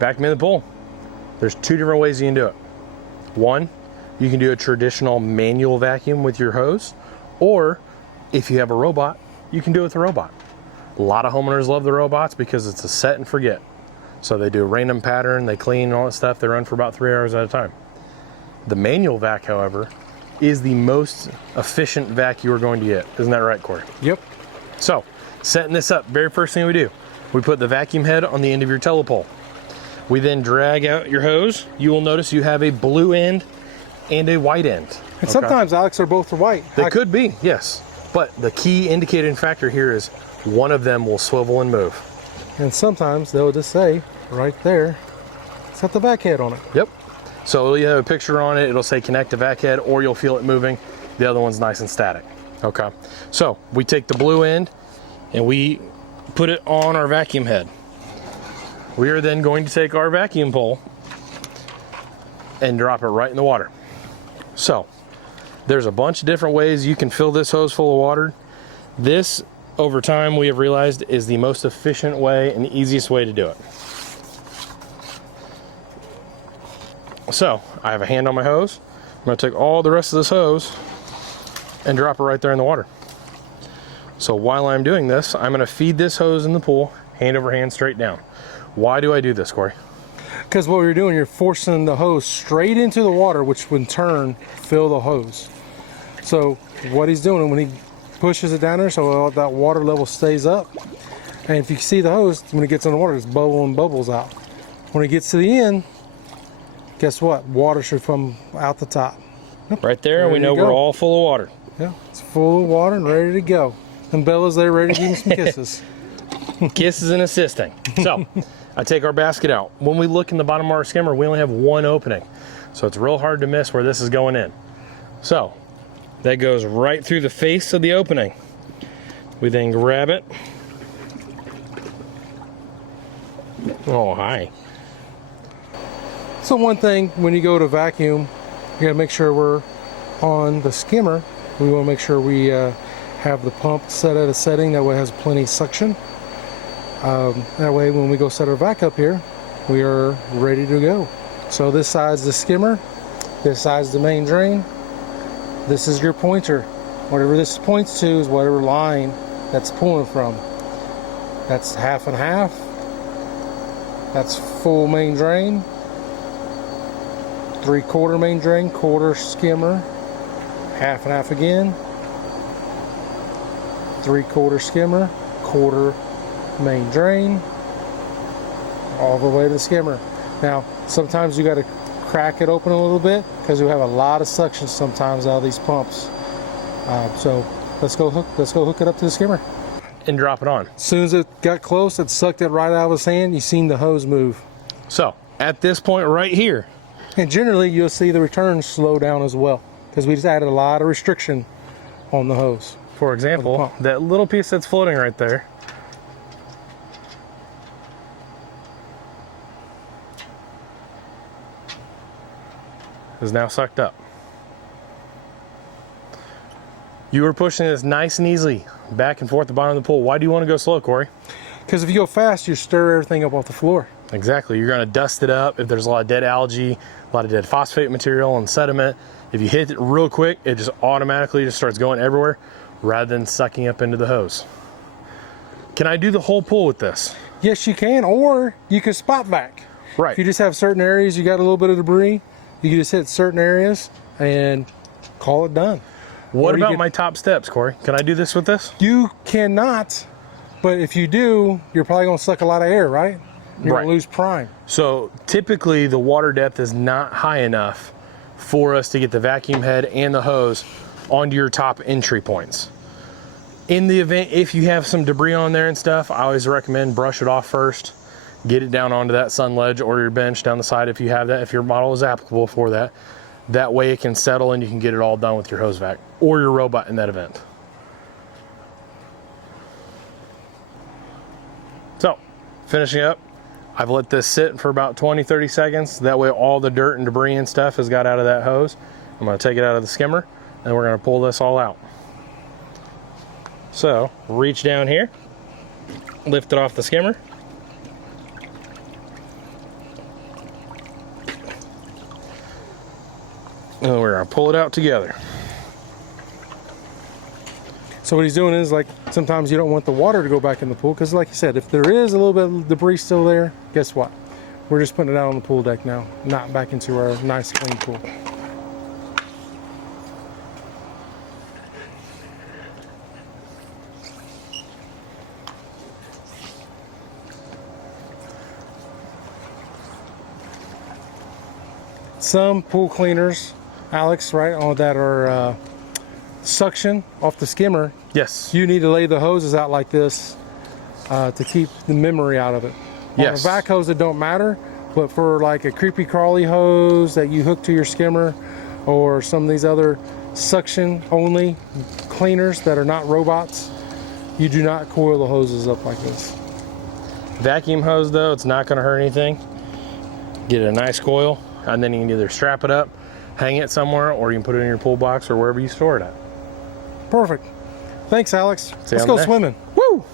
vacuum in the pool. There's two different ways you can do it. One, you can do a traditional manual vacuum with your hose, or if you have a robot, you can do it with a robot. A lot of homeowners love the robots because it's a set and forget. So they do a random pattern, they clean and all that stuff, they run for about 3 hours at a time. The manual vac, however, is the most efficient vac you are going to get. Isn't that right, Corey? Yep. So, setting this up, very first thing we do, we put the vacuum head on the end of your telepole. We then drag out your hose. You will notice you have a blue end and a white end. And sometimes, Alex, they're both white. They could be, yes. But the key indicating factor here is one of them will swivel and move. And sometimes they'll just say, right there, set the vac head on it. Yep. So you have a picture on it, it'll say connect to vac head, or you'll feel it moving. The other one's nice and static. Okay. So we take the blue end and we put it on our vacuum head. We are then going to take our vacuum pole and drop it right in the water. So there's a bunch of different ways you can fill this hose full of water. This, over time, we have realized is the most efficient way and the easiest way to do it. So I have a hand on my hose. I'm going to take all the rest of this hose and drop it right there in the water. So while I'm doing this, I'm going to feed this hose in the pool, hand over hand, straight down. Why do I do this, Corey? Because what you're doing, you're forcing the hose straight into the water, which would in turn fill the hose. So what he's doing when he pushes it down there, so that water level stays up. And if you see the hose, when it gets in the water, it's bubbling bubbles out. When it gets to the end, guess what? Water should come out the top. Yep. Right there, we know we're all full of water. Yeah, it's full of water and ready to go. And Bella's there ready to give him some kisses. Kisses and assisting. So I take our basket out. When we look in the bottom of our skimmer, we only have one opening. So it's real hard to miss where this is going in. So that goes right through the face of the opening. We then grab it. Oh, hi. So one thing, when you go to vacuum, you gotta make sure we're on the skimmer. We wanna make sure we have the pump set at a setting that way it has plenty of suction. That way when we go set our vac up here, we are ready to go. So this side's the skimmer, this side's the main drain, this is your pointer. Whatever this points to is whatever line that's pulling from. That's half and half, that's full main drain, 3/4 main drain, quarter skimmer, half and half again, 3/4 skimmer, quarter main drain, all the way to the skimmer. Now sometimes you got to crack it open a little bit because you have a lot of suction sometimes out of these pumps. So let's go hook it up to the skimmer and drop it on. As soon as it got close, it sucked it right out of his hand. You seen the hose move. So at this point right here, and generally you'll see the returns slow down as well because we just added a lot of restriction on the hose. For example, that little piece that's floating right there, is now sucked up. You are pushing this nice and easily back and forth at the bottom of the pool. Why do you want to go slow, Corey? Because if you go fast, you stir everything up off the floor. Exactly. You're going to dust it up. If there's a lot of dead algae, a lot of dead phosphate material and sediment, if you hit it real quick, it just automatically just starts going everywhere rather than sucking up into the hose. Can I do the whole pool with this? Yes, you can, or you can spot vac. Right. If you just have certain areas you got a little bit of debris, you can just hit certain areas and call it done. What about my top steps, Corey? Can I do this with this? You cannot, but if you do, you're probably going to suck a lot of air, right? You're going to lose prime. So typically the water depth is not high enough for us to get the vacuum head and the hose onto your top entry points. In the event, if you have some debris on there and stuff, I always recommend brush it off first, get it down onto that sun ledge or your bench down the side if you have that, if your model is applicable for that. That way it can settle and you can get it all done with your hose vac or your robot in that event. So, finishing up, I've let this sit for about 20-30 seconds. That way all the dirt and debris and stuff has got out of that hose. I'm going to take it out of the skimmer and we're going to pull this all out. So, reach down here, lift it off the skimmer, And then we're gonna pull it out together. So what he's doing is, like, sometimes you don't want the water to go back in the pool, because like you said, if there is a little bit of debris still there, guess what? We're just putting it out on the pool deck now, not back into our nice clean pool. Some pool cleaners, Alex, right, that are suction off the skimmer, Yes. you need to lay the hoses out like this to keep the memory out of it. On Yes. a vac hose, it don't matter, but for like a creepy crawly hose that you hook to your skimmer, or some of these other suction only cleaners that are not robots, you do not coil the hoses up like this. Vacuum hose though, it's not gonna hurt anything. Get a nice coil, and then you can either strap it up, hang it somewhere, or you can put it in your pool box or wherever you store it at. Perfect. Thanks, Alex. See you Let's on go the next. swimming. Woo!